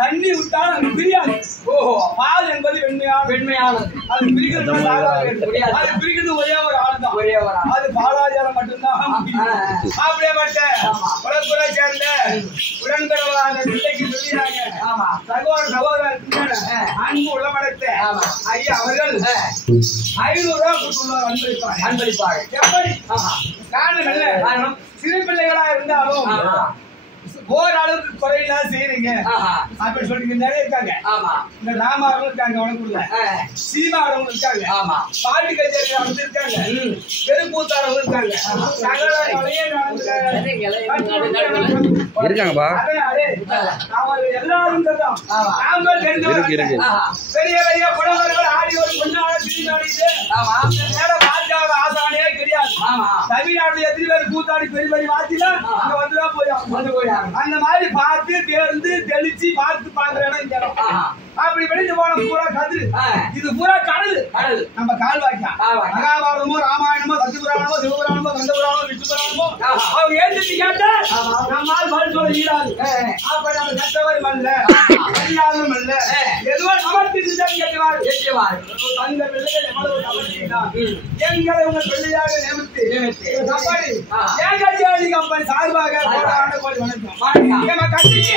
தண்ணி விட்டாலும் பிரியாது. ஓஹோ, பால் என்பது வெண்மையானது. அது பிரிக்கிறது ஒரே ஒரு ஆள் தான். அது பாலாஜாரம் மட்டும்தான். அப்படியேப்பட்ட உலகத்துறை சேர்ந்த உடன்பிறவாத பிள்ளைக்கு சொல்லிடுறாங்க. சகோதரர் அன்பு உளமடைத்த ஐயா அவர்கள் 500 ரூபாய் கொடுத்துள்ளார். அன்பளிப்பாங்க. எப்படி காரணம் சிறு பிள்ளைகளா இருந்தாலும் ஓரளவுக்கு குறையில்லாத செய்யறீங்க அப்படின்னு சொல்லிட்டு நிறைய இருக்காங்க. இந்த ராமாவர்கள் இருக்காங்க, உனக்குள்ள சீமாவர்கள் இருக்காங்க, பாட்டு கச்சேரி அவங்க இருக்காங்க, தெருக்கூத்தாரர்கள் இருக்காங்க. எல்லாரும் பெரிய பெரிய புலவர்கள் ஆடி ஒரு பொண்ணால திருநாடிட்டு ஆசானே கிடையாது. தமிழ்நாட்டுல எத்தனை பேர் கூத்தாடி பெரிய பெரிய வாத்திலாம் அங்க வந்துதான் போய் அந்த மாதிரி பார்த்து தேர்ந்து தெளிச்சு பார்த்து பாக்குற இடம் இந்த இடம். அப்படி வெளிச்சு போன பூரா கதிரு, இது பூரா கடல். நம்ம கால்வாய்க்கா மகாபாரதமோ ராமாயணமோ சத்தியபுராணமோ சிவபுராணமோ கந்தபுராணமோ விஷ்ணுபுராணமோ அவங்க எழுதிட்டு கேட்டா நம்மால் பதில் சொல்ல ஈடாது. அப்ப நம்ம கத்தவர் மல்ல மரியாதம் அல்ல எதுவோ சமர்ப்பித்து கேட்டுவார். தங்க பிள்ளைகள் எவ்வளவு சமர்ப்பித்தான் எங்களை உங்கள் பிள்ளையாக நியமித்து கம்பெனி ஏகாச்சி கம்பெனி சார்பாக போராட போய் வணக்கம். நம்ம கட்சிக்கு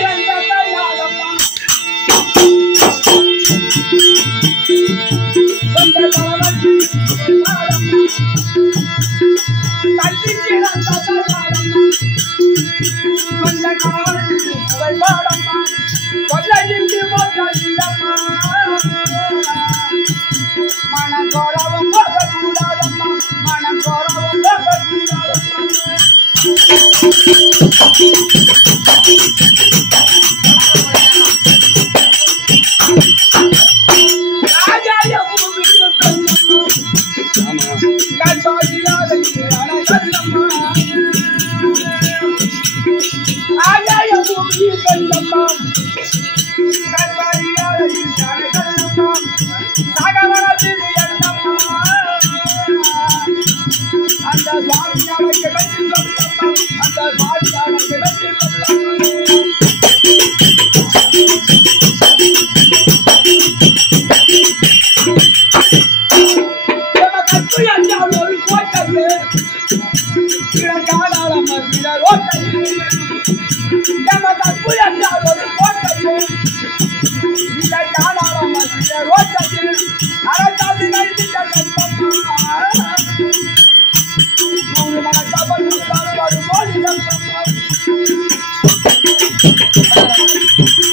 மனம் கோரவும் கூடாதம்மா, மனம் கோரவும் கூடாதம்மா. I ஆ.